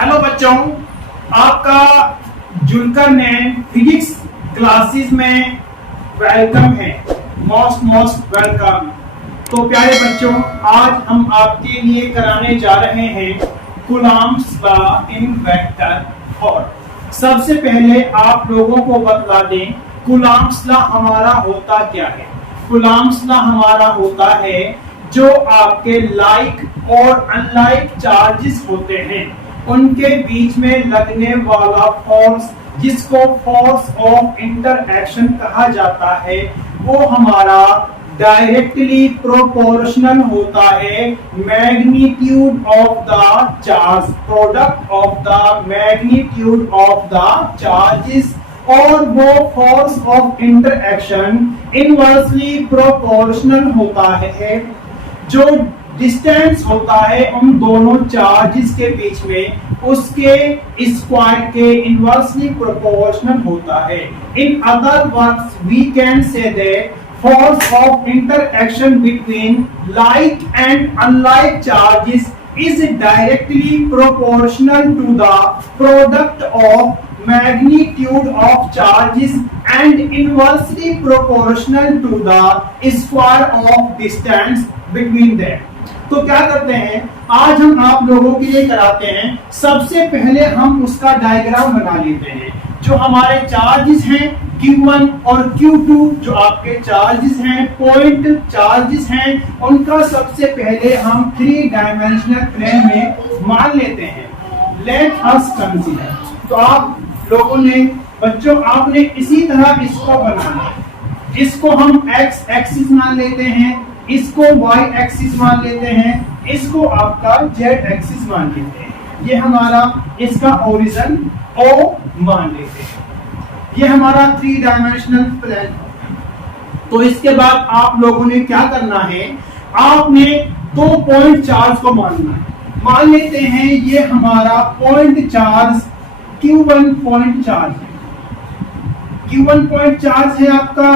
Hello बच्चों, आपका जुलकर ने फिजिक्स क्लासेस में वेलकम है। Most welcome. तो प्यारे बच्चों, आज हम आपके लिए कराने जा रहे हैं Coulomb's law in vector form. सबसे पहले आप लोगों को बतला दें कूलॉम्स लॉ हमारा होता क्या है। कूलॉम्स लॉ हमारा होता है जो आपके लाइक और अनलाइक चार्जेस होते हैं उनके बीच में लगने वाला फोर्स, जिसको फोर्स ऑफ इंटरएक्शन कहा जाता है, वो हमारा डायरेक्टली प्रोपोर्शनल होता है magnitude of the charge, product of the magnitude of the charges. और वो force of interaction inversely proportional होता है। जो डिस्टेंस होता है उन दोनों चार्जेस के बीच में उसके स्क्वायर के इनवर्सली प्रोपोर्शनल होता है। In other words we can say that force of interaction between like and unlike charges is directly proportional to the product of magnitude of charges and inversely proportional to the square of distance between them। तो क्या करते हैं, आज हम आप लोगों के लिए कराते हैं। सबसे पहले हम उसका डायग्राम बना लेते हैं। जो हमारे चार्जेस हैं Q1 और Q2, जो आपके चार्जेस हैं, पॉइंट चार्जेस हैं, उनका सबसे पहले हम 3 डायमेंशनल प्लेन में मान लेते हैं। Let us consider. तो आप लोगों ने बच्चों आपने इसी तरह इसको बनाना है। इसको हम x एक्सिस मान लेते हैं, इसको y एक्सिस मान लेते हैं, इसको आपका z एक्सिस मान लेते हैं। ये हमारा इसका ओरिजिन O मान लेते हैं। ये हमारा 3 डायमेंशनल प्लेन। तो इसके बाद आप लोगों ने क्या करना है, आपने 2 पॉइंट चार्ज को मानना है। मान लेते हैं ये हमारा point charge Q1 point charge है। Q1 पॉइंट चार्ज है आपका,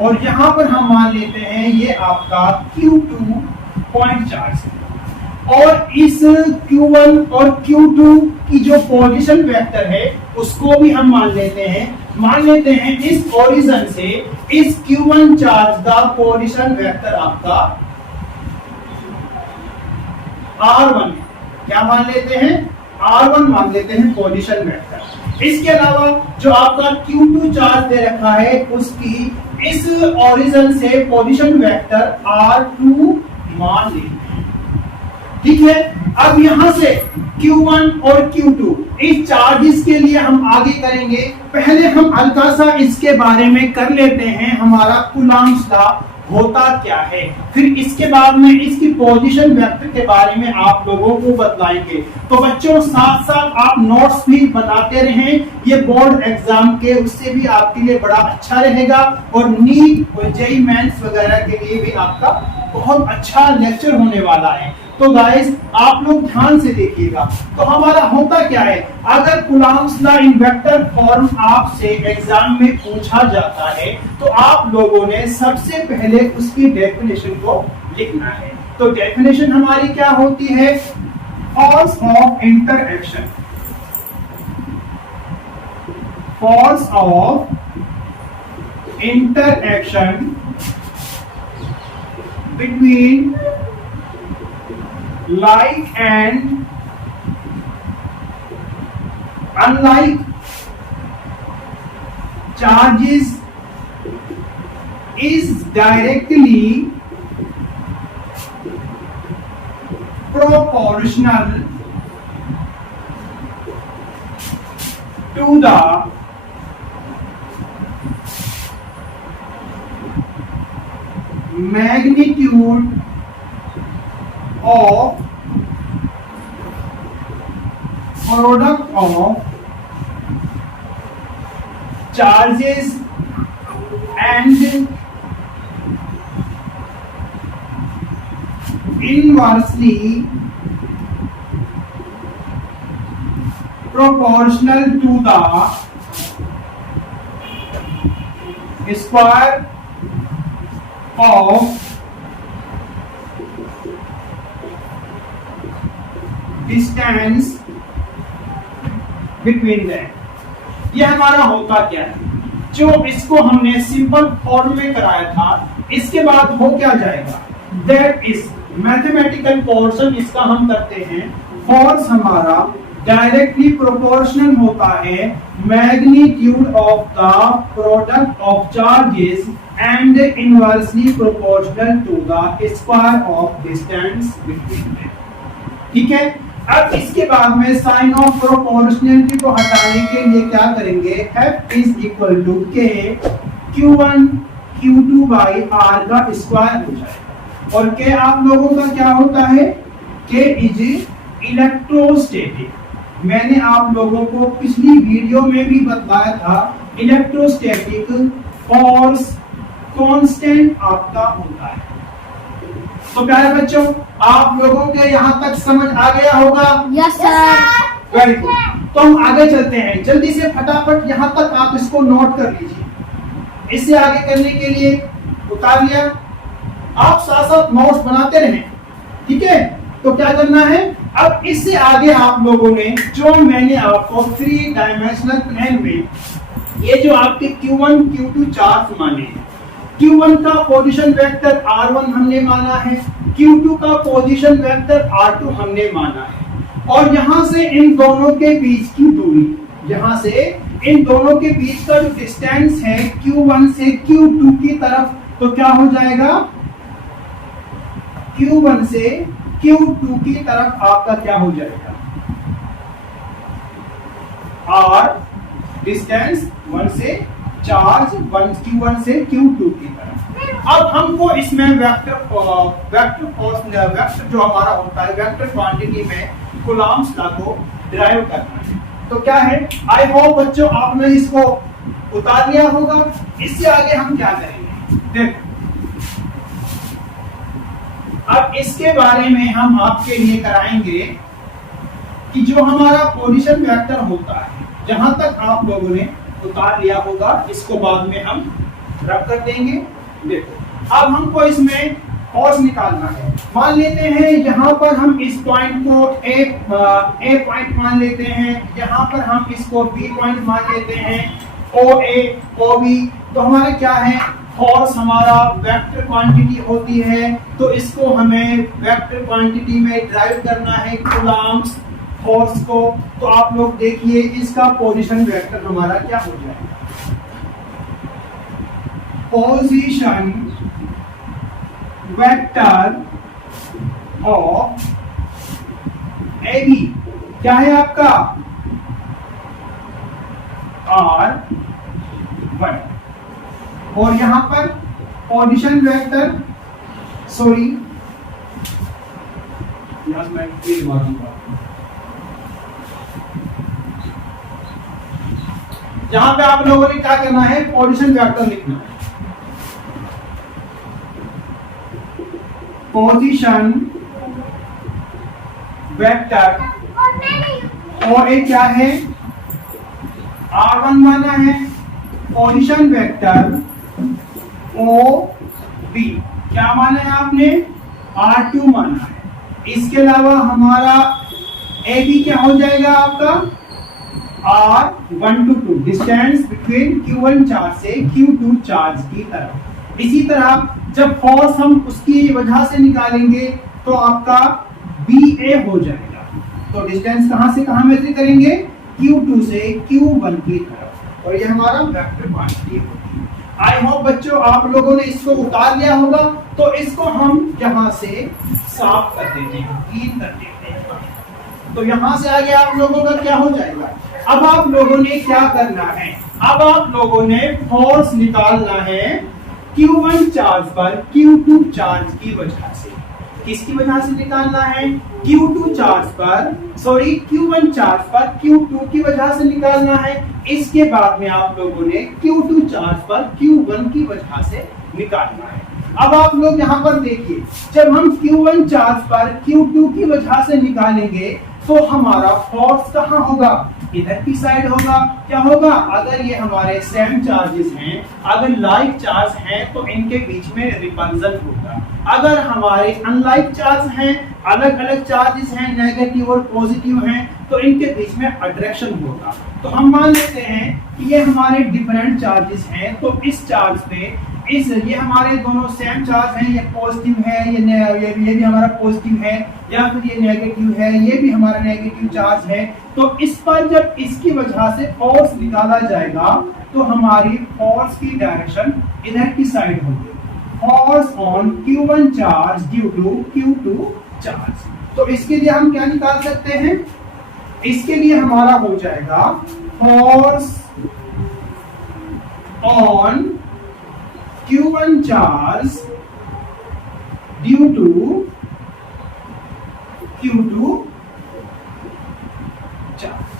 और यहां पर हम मान लेते हैं ये आपका Q2 पॉइंट चार्ज है। और इस Q1 और Q2 की जो पोजीशन वेक्टर है उसको भी हम मान लेते हैं। मान लेते हैं इस ओरिजिन से इस Q1 चार्ज का पोजीशन वेक्टर आपका R1। क्या मान लेते हैं, R1 मान लेते हैं पोजीशन वेक्टर। इसके अलावा जो आपका Q2 चार्ज दे रखा है उसकी इस ओरिजिन से पोजीशन वेक्टर R2 मान लेते हैं। ठीक है, अब यहां से Q1 और Q2 इस चार्जेस के लिए हम आगे करेंगे। पहले हम हल्का सा इसके बारे में कर लेते हैं, हमारा कूलॉम्स लॉ होता क्या है। फिर इसके बाद में इसकी पोजीशन वेक्टर के बारे में आप लोगों को बतलाएंगे। तो बच्चों साथ साथ आप नोट्स भी बनाते रहें, ये बोर्ड एग्जाम के उससे भी आपके लिए बड़ा अच्छा रहेगा, और नीट और जेईई मेंस वगैरह के लिए भी आपका बहुत अच्छा लेक्चर होने वाला है। तो गाइस आप लोग ध्यान से देखिएगा। तो हमारा होता क्या है, अगर Coulomb's law in vector form आपसे एग्जाम में पूछा जाता है तो आप लोगों ने सबसे पहले उसकी डेफिनेशन को लिखना है। तो डेफिनेशन हमारी क्या होती है, force of interaction. Force of interaction between like and unlike charges is directly proportional to the magnitude of product of charges and inversely proportional to the square of distance between that. ये हमारा होता क्या है, जो इसको हमने simple form में कराया था, इसके बाद हो क्या जाएगा, दैट इज मैथमेटिकल पोर्शन इसका हम करते हैं। फोर्स हमारा डायरेक्टली प्रोपोर्शनल होता है magnitude of the product of charges and inversely proportional to the square of distance between them. ठीक है, अब इसके बाद में साइन ऑफ प्रोपोर्शनलिटी को हटाने के लिए क्या करेंगे, F इज इक्वल टू के Q1 Q2 बाई R का स्क्वायर हो जाएगा। और के आप लोगों का क्या होता है, के इज इलेक्ट्रोस्टैटिक। मैंने आप लोगों को पिछली वीडियो में भी बताया था, इलेक्ट्रोस्टैटिक फोर्स कांस्टेंट आपका होता है। तो प्यारे बच्चों, आप लोगों के यहाँ तक समझ आ गया होगा? Yes sir. Very good. तो हम आगे चलते हैं, जल्दी से फटाफट यहाँ तक आप इसको नोट कर लीजिए। इससे आगे करने के लिए उतार लिया, आप साथ साथ नोट्स बनाते रहें, ठीक है। तो क्या करना है, अब इससे आगे आप लोगों ने जो मैंने आपको 3 डायमेंशनल प्लेन में ये जो आपके Q1 Q2 चार्ट माने हैं, Q1 का पोजीशन वेक्टर R1 हमने माना है, Q2 का पोजीशन वेक्टर R2 हमने माना है, और यहां से इन दोनों के बीच की दूरी, यहां से इन दोनों के बीच का जो डिस्टेंस है Q1 से Q2 की तरफ, तो क्या हो जाएगा, Q1 से Q2 की तरफ आपका क्या हो जाएगा, R डिस्टेंस 1 से चार्ज Q1 से Q2 की तरफ। अब हमको इसमें वेक्टर फोर्स वेक्टर जो हमारा होता है वेक्टर क्वांटिटी में कूलम्ब्स लॉ को डिराइव करना है। तो क्या है, आई होप बच्चों आपने इसको उतार लिया होगा। इससे आगे हम क्या करेंगे, देखो अब इसके बारे में हम आपके लिए कराएंगे कि जो हमारा पोजीशन वेक्टर होता है, जहां तक आप लोगों ने उतार लिया होगा, इसको बाद में हम रब कर देंगे। देखो अब हमको इसमें फोर्स निकालना है। मान लेते हैं यहाँ पर हम इस पॉइंट को ए पॉइंट मान लेते हैं, यहाँ पर हम इसको बी पॉइंट मान लेते हैं, ओ ए ओ बी। तो हमारा क्या है, फोर्स हमारा वेक्टर क्वांटिटी होती है, तो इसको हमें वेक्टर क्वांटिटी में ड्राइव करना है कूलम्ब्स फोर्स को। तो आप लोग देखिए इसका पोजीशन वेक्टर हमारा क्या हो जाएगा, position vector of A B क्या है आपका, R1, और यहां पर पोजीशन वेक्टर, सॉरी यहां मैं ये मारूंगा, यहां पे आप लोगों ने क्या करना है, पोजीशन वेक्टर लिखना है। पोजीशन वेक्टर और एक क्या है, R1 माना है, पोजीशन वेक्टर ओ बी क्या माना है आपने, R2 माना है। इसके अलावा हमारा ए बी क्या हो जाएगा आपका, R1 to 2 distance between Q1 charge से Q2 चार्ज की तरफ। इसी तरह जब फोर्स हम उसकी वजह से निकालेंगे तो आपका BA हो जाएगा। तो डिस्टेंस कहां से कहां मेजर करेंगे, Q2 से Q1 की तरफ, और ये हमारा वेक्टर क्वांटिटी होती है। आई होप बच्चों आप लोगों ने इसको उतार लिया होगा। तो इसको हम यहां से साफ कर देते हैं, क्लीन कर देते हैं। तो यहां से आगे आप लोगों का क्या हो जाएगा, अब आप लोगों ने क्या करना है, अब आप लोगों ने फोर्स निकालना है Q1 चार्ज पर Q2 चार्ज की वजह से। किसकी वजह से निकालना है, Q2 चार्ज पर, सॉरी Q1 चार्ज पर Q2 की वजह से निकालना है। इसके बाद में आप लोगों ने Q2 चार्ज पर Q1 की वजह से निकालना है। अब आप लोग यहाँ पर देखिए, जब हम Q1 चार्ज पर Q2 की वजह से निकालेंगे तो हमारा फोर्स कहाँ होगा, इधर की साइड होगा। क्या होगा, अगर ये हमारे सेम चार्जेस हैं, अगर लाइक चार्ज हैं, तो इनके बीच में रिपल्जन होगा। अगर हमारे अनलाइक चार्ज हैं, अलग अलग चार्जेस हैं, नेगेटिव और पॉजिटिव हैं, तो इनके बीच में अट्रैक्शन होगा। तो हम मान लेते हैं कि ये हमारे डिफरेंट चार्जेस हैं, तो इस चार्ज पे ये हमारे दोनों सेम चार्ज हैं, ये पॉजिटिव है, ये भी हमारा पॉजिटिव है, या फिर ये नेगेटिव है, ये भी हमारा नेगेटिव चार्ज है। तो इस पर जब इसकी वजह से फोर्स निकाला जाएगा तो हमारी फोर्स की डायरेक्शन इधर की साइड होगी। Force on Q1 charge due to Q2 charge. तो इसके लिए हम क्या निकाल सकते हैं? इसके लिए हमारा हो जाएगा force on Q1 charge due to Q2 charge.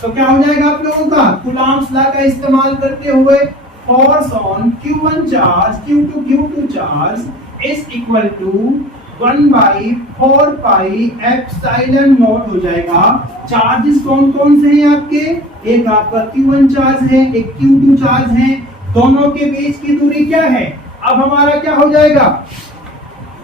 तो क्या हो जाएगा आप लोगों का? कूलॉम्स लॉ का इस्तेमाल करते हुए force on Q1 charge due to Q2 charge is equal to 1/4 pi epsilon naught हो जाएगा। चार्जेस कौन कौन से हैं आपके? एक आपका Q1 चार्ज है, एक Q2 चार्ज है, दोनों के बीच की दूरी क्या है? अब हमारा क्या हो जाएगा?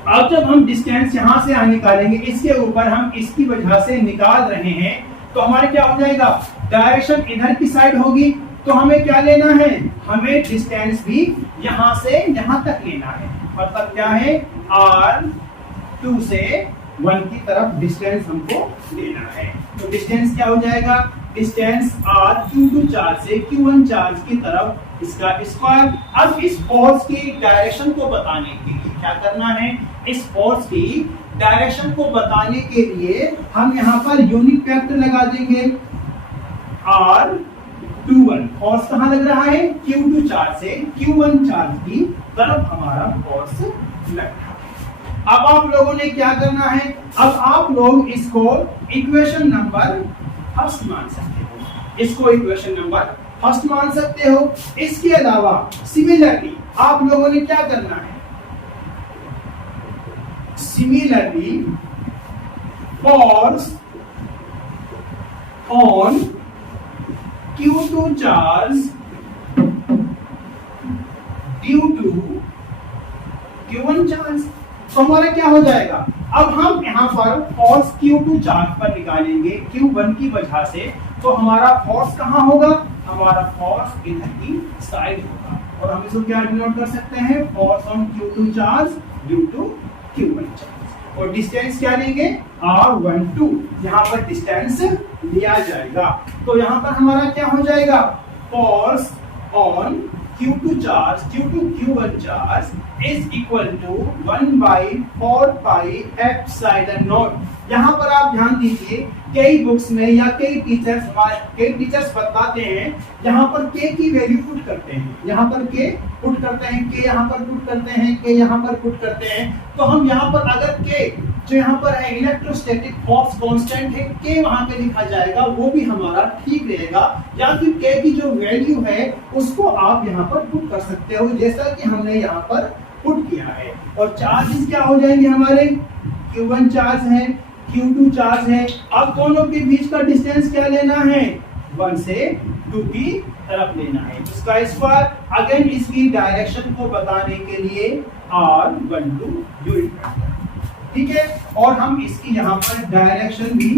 अब जब हम डिस्टेंस यहां से निकालेंगे, इसके ऊपर हम इसकी वजह से निकाल रहे हैं, तो हमारे क्या हो जाएगा? डायरेक्शन इधर की साइड होगी। तो हमें क्या लेना है? हमें डिस्टेंस भी यहां से यहां तक लेना है। मतलब क्या है? R2 से 1 की तरफ डिस्टेंस हमको लेना है। तो डिस्टेंस क्या हो जाएगा? डिस्टेंस R Q2 चार्ज से Q1 चार्ज की तरफ इसका स्क्वायर। अब इस फोर्स की डायरेक्शन को बताने के लिए क्या करना है? इस फोर्स की डायरेक्शन को बताने के लिए हम यहाँ पर यूनिट वेक्टर लगा देंगे R21। फोर्स कहाँ लग रहा है? Q2 चार्ज से Q1 चार्ज की तरफ हमारा फोर्स लग रहा है। अब आप लोगों ने क्या करना है? अब आप लोग इसको इक्वेशन नंबर फर्स्ट मान सकते हो, इसको इक्वेशन नंबर फर्स्ट मान सकते हो। इसके अलावा सिमिलरली आप लोगों ने क्या करना है? Similarly force on Q2 charge due to Q1 charge. तो हमारा क्या हो जाएगा? अब हम यहाँ पर फोर्स Q2 चार्ज पर निकालेंगे Q1 की वजह से। तो हमारा फोर्स कहाँ होगा? हमारा फोर्स इधर की साइड होगा, और हम इसको क्या डिनोट कर सकते हैं? Force on Q2 charge due to Q1 charge. और डिस्टेंस क्या लेंगे? R12। यहाँ पर डिस्टेंस लिया जाएगा। तो यहाँ पर हमारा क्या हो जाएगा? Force on Q2 charge due to Q1 charge is equal to 1/4 pi epsilon naught. यहाँ पर आप ध्यान दीजिए, कई बुक्स में या कई टीचर्स बताते हैं यहाँ पर के की वैल्यू पुट करते हैं, यहाँ पर के पुट करते हैं, के यहाँ पर पुट करते हैं, के यहाँ पर पुट करते हैं। तो हम यहाँ पर अगर के जो यहाँ पर है इलेक्ट्रोस्टैटिक फोर्स कांस्टेंट है, के वहां पे लिखा जाएगा, वो भी हमारा ठीक रहेगा। या फिर के की जो वैल्यू है उसको आप यहाँ पर पुट कर सकते हो, जैसा कि हमने यहाँ पर पुट किया है। और चार्जेस क्या हो जाएंगे हमारे? Q1 चार्ज है, Q2 चार्ज है। अब दोनों के बीच का डिस्टेंस क्या लेना है? 1 से 2 की तरफ लेना है। इसका स्क्वायर। अगेन इसकी डायरेक्शन को बताने के लिए R12 यूनिट वेक्टर, ठीक है। और हम इसकी यहाँ पर डायरेक्शन भी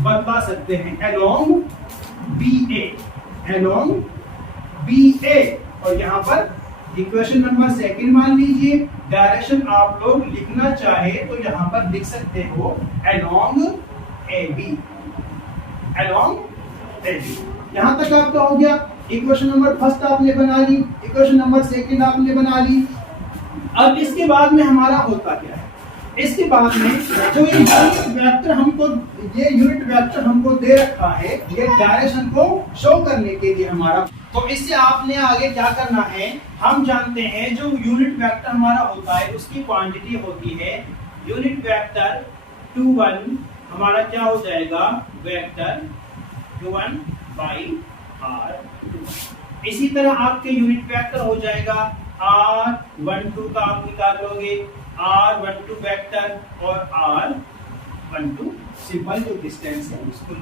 बता सकते हैं, अलोंग BA। और यहाँ पर इक्वेशन नंबर सेकंड मान लीजिए, डायरेक्शन आप लोग लिखना चाहे तो यहाँ पर लिख सकते हो अलोंग AB। यहाँ तक आपका हो गया। इक्वेशन नंबर फर्स्ट आपने बना ली, इक्वेशन नंबर सेकंड आपने बना ली। अब इसके बाद में हमारा होता क्या है? इसके बाद में जो ये यूनिट वेक्टर हमको दे रखा है, ये डायरेक्शन को शो करने के लिए हमारा, तो इससे आपने आगे क्या करना है? हम जानते हैं जो यूनिट वेक्टर हमारा होता है उसकी क्वांटिटी होती है यूनिट वेक्टर 21। हमारा क्या हो जाएगा? Vector 21/R2। इसी तरह आपके यूनिट वेक्टर हो जाएगा R12 का आप निकाल लोगे, R12 वेक्टर और R12 सिंपल जो डिस्टेंस है उसको।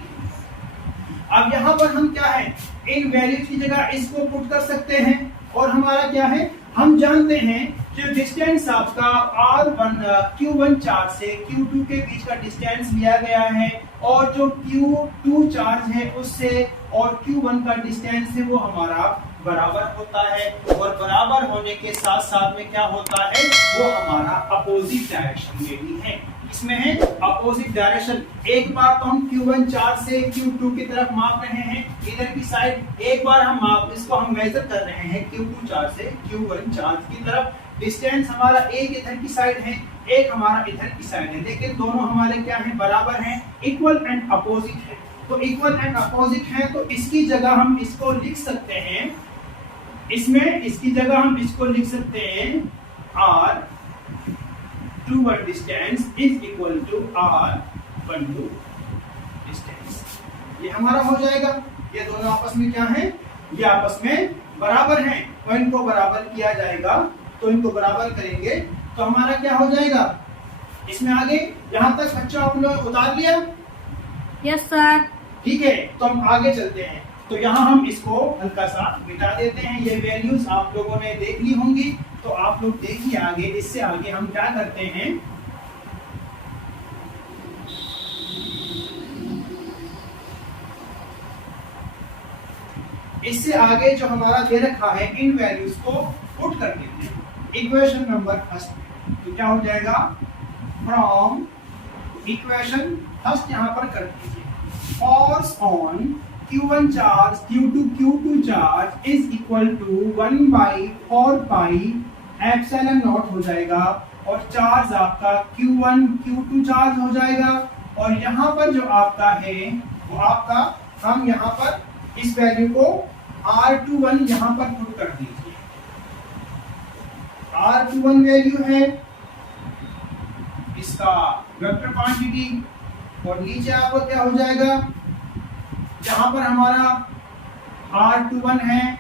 अब यहाँ पर हम क्या है? इन वैल्यूज की जगह इसको पुट कर सकते हैं। और हमारा क्या है? हम जानते हैं जो डिस्टेंस आपका R1 Q1 चार्ज से Q2 के बीच का डिस्टेंस लिया गया है और जो Q2 चार्ज है उससे और Q1 का डिस्टेंस है वो हमारा बराबर होता है और बराबर होने के साथ साथ में क्या होता है वो हमारा अपोजिट डायरेक्शन में भी है। इसमें है अपोजिट डायरेक्शन। एक बार तो हम Q1 चार्ज से Q2 की तरफ माप रहे हैं इधर की साइड, एक बार हम इसको हम मेजर कर रहे हैं Q2 चार्ज से Q1 चार्ज की तरफ। डिस्टेंस हमारा एक इधर की साइड है, एक हमारा इधर की साइड है, लेकिन दोनों हमारे क्या है बराबर हैं, इक्वल एंड अपोजिट है। तो इक्वल एंड अपोजिट है तो इसकी जगह हम इसको लिख सकते हैं, इसमें इसकी जगह हम इसको लिख सकते हैं R21 distance is equal to R12 distance. ये हमारा हो जाएगा। ये दोनों आपस में क्या है, ये आपस में बराबर हैं, तो इनको बराबर किया जाएगा। तो इनको बराबर करेंगे तो हमारा क्या हो जाएगा, इसमें आगे यहां तक बच्चों आप लोग उतार लिया? Yes sir. ठीक है, तो हम आगे चलते हैं। तो यहाँ हम इसको हल्का सा मिटा देते हैं। ये वैल्यूज आप लोगों ने देख ली होंगी, तो आप लोग देखिए आगे। इससे आगे हम क्या करते हैं, इससे आगे जो हमारा दे रखा है इन वैल्यूज को पुट कर देते हैं इक्वेशन नंबर फर्स्ट में। तो क्या हो जाएगा, फ्रॉम इक्वेशन फर्स्ट यहाँ पर कर दीजिए, force on Q1 charge Q2 charge is equal to 1/4 pi epsilon naught हो जाएगा और चार्ज आपका Q1 Q2 चार्ज हो जाएगा। और यहाँ पर जो आपका है वो आपका, हम यहाँ पर इस वैल्यू को R21 यहाँ पर पुट कर दीजिए। R21 वैल्यू है इसका वेक्टर क्वांटिटी और नीचे आपको क्या हो जाएगा, जहां पर हमारा R21 है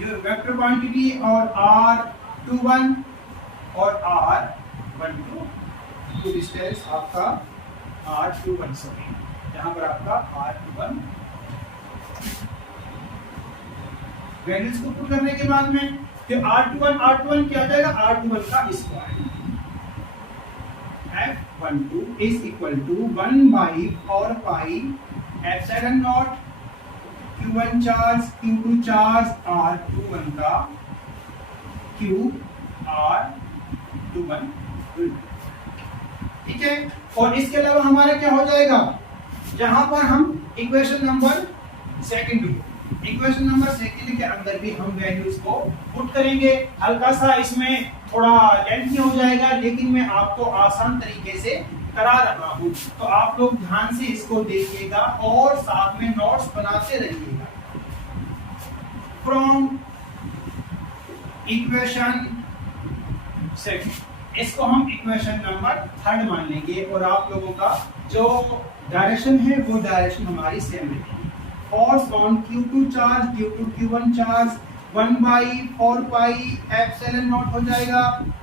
ये वेक्टर क्वांटिटी और R21 और R12 तो डिस्टेंस आपका R21 सॉरी जहां पर आपका R21 वैल्यूज को पुट करने के बाद में तो R21 क्या आ जाएगा, R21 का square F12 is equal to 1/4 pi epsilon naught Q1 charge Q2 charge R21 का क्यूब R21। ठीक है, और इसके अलावा हमारा क्या हो जाएगा, जहां पर हम इक्वेशन नंबर सेकंड के अंदर भी हम वैल्यूज को पुट करेंगे। हल्का सा इसमें थोड़ा लेंथी हो जाएगा, लेकिन मैं आपको आसान तरीके से करा रहा हूं, तो आप लोग ध्यान से इसको देखिएगा और साथ में नोट्स बनाते रहिएगा। फ्रॉम इक्वेशन सेकंड, इसको हम इक्वेशन नंबर थर्ड मान लेंगे और आप लोगों का जो डायरेक्शन है वो डायरेक्शन हमारी सेम रहेगी। Force on Q2 charge Q2 Q1 charge 1/4 pi epsilon naught हो जाएगा,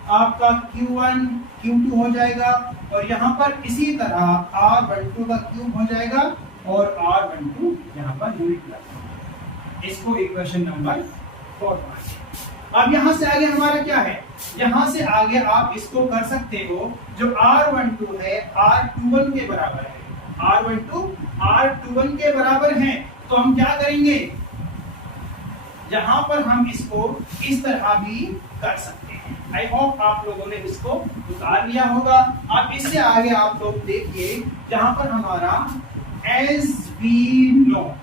आपका Q1 Q2 हो जाएगा और यहाँ पर इसी तरह R12 का क्यूब हो जाएगा और R12 यहाँ पर यूनिट लगेगा। इसको इक्वेशन नंबर 4 मानिए। अब यहाँ से आगे हमारा क्या है, यहाँ से आगे आप इसको कर सकते हो, जो R12 है R21 के बराबर है, R12 R21 के बराबर है। तो हम क्या करेंगे, जहां पर हम इसको इस तरह भी कर सकते हैं। आई होप आप लोगों ने इसको उतार लिया होगा। अब इससे आगे आप लोग देखिए, जहां पर हमारा as be no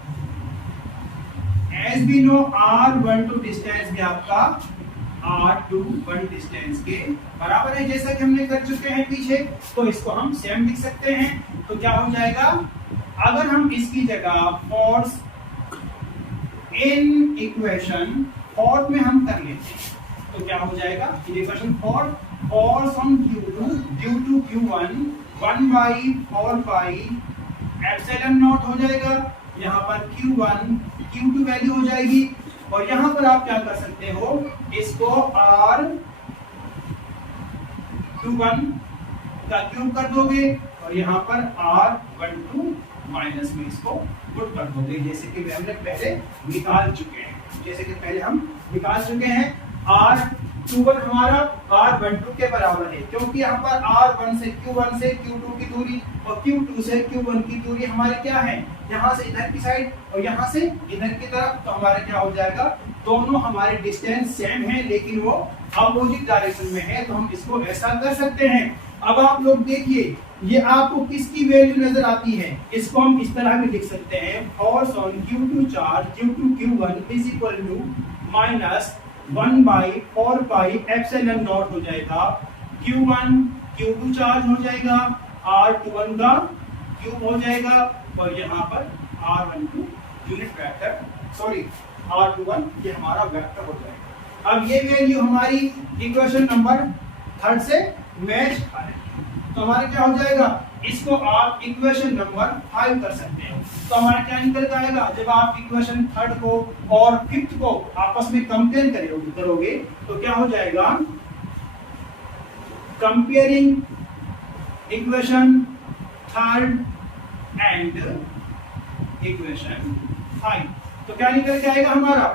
R12 distance भी आपका R21 डिस्टेंस के बराबर है, जैसा कि हमने कर चुके हैं पीछे। तो इसको हम सेम लिख सकते हैं। तो क्या हो जाएगा, अगर हम इसकी जगह फोर्स इन इक्वेशन फोर्थ में हम कर लेते हैं तो क्या हो जाएगा, equation force on Q2 due to Q1 1/4 pi epsilon naught हो जाएगा। यहाँ पर Q1 Q2 वैल्यू हो जाएगी और यहाँ पर आप क्या कर सकते हो, इसको R21 का क्यूब कर दोगे और यहाँ पर R12 माइनस में इसको पुट कर दोगे, जैसे कि हमने पहले निकाल चुके हैं। R Q1 हमारा R12 के बराबर है, क्योंकि यहाँ पर R1 से Q1 से Q2 की दूरी और Q2 से Q1 की दूरी हमारी क्या है, यहाँ से इधर की साइड और यहाँ से इधर की तरफ। तो हमारा क्या हो जाएगा, दोनों हमारे डिस्टेंस सेम है लेकिन वो अपोजिट डायरेक्शन में है, तो हम इसको ऐसा कर सकते हैं। अब आप लोग देखिए, ये आपको किसकी वैल्यू नजर आती है, इसको हम इस तरह भी लिख सकते हैं, force on Q2 charge due to Q1 is equal to minus 1/4 pi epsilon naught हो जाएगा। Q1 Q2 चार्ज हो जाएगा, R21 का क्यूब हो जाएगा और यहाँ पर R12 unit vector, sorry R21 ये हमारा वेक्टर हो जाएगा। अब ये वैल्यू हमारी इक्वेशन नंबर 3 से मैच खा रही है, तो हमारा क्या हो जाएगा, इसको आप इक्वेशन नंबर 5 कर सकते हैं। तो हमारा क्या निकल के आएगा, जब आप इक्वेशन 3 को और 5th को आपस में कंपेयर करोगे तो क्या हो जाएगा, कंपेयरिंग इक्वेशन 3 एंड इक्वेशन 5, तो क्या निकल के आएगा हमारा,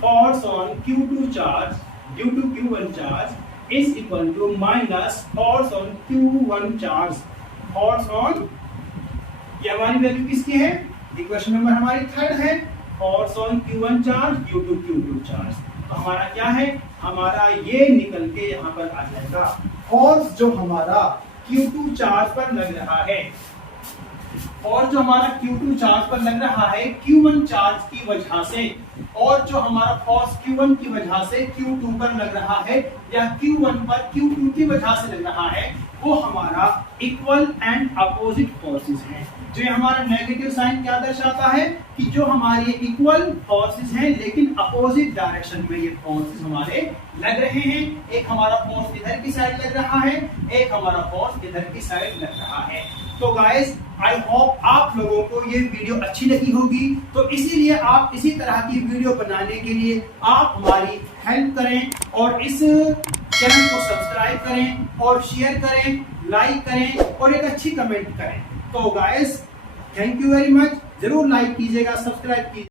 force on Q2 charge due to Q1 charge is equal to minus force on Q1 charge. Force on, ये हमारी वैल्यू किसकी है, इक्वेशन नंबर हमारी 3 है, force on Q1 charge due to Q2 charge. तो हमारा क्या है, हमारा ये निकल के यहाँ पर आ जाएगा, फोर्स जो हमारा Q2 चार्ज पर लग रहा है, और जो हमारा Q2 चार्ज पर लग रहा है Q1 चार्ज की वजह से, और जो हमारा फोर्स Q1 की वजह से Q2 पर लग रहा है या Q1 पर Q2 की वजह से लग रहा है, वो हमारा इक्वल एंड अपोजिट फोर्सेस हैं। जो हमारा नेगेटिव साइन क्या दर्शाता है कि जो हमारे इक्वल फोर्सेस हैं लेकिन अपोजिट डायरेक्शन में ये फोर्सेस हमारे लग रहे हैं। एक हमारा फोर्स इधर की साइड लग रहा है, एक हमारा फोर्स इधर की साइड लग रहा है। तो गाइस, आई होप आप लोगों को ये वीडियो अच्छी लगी होगी, तो इसीलिए आप इसी तरह की वीडियो बनाने के लिए आप हमारी हेल्प करें और इस चैनल को सब्सक्राइब करें और शेयर करें, लाइक करें और एक अच्छी कमेंट करें। तो guys, thank you very much, जरूर लाइक कीजिएगा, सब्सक्राइब कीजिएगा।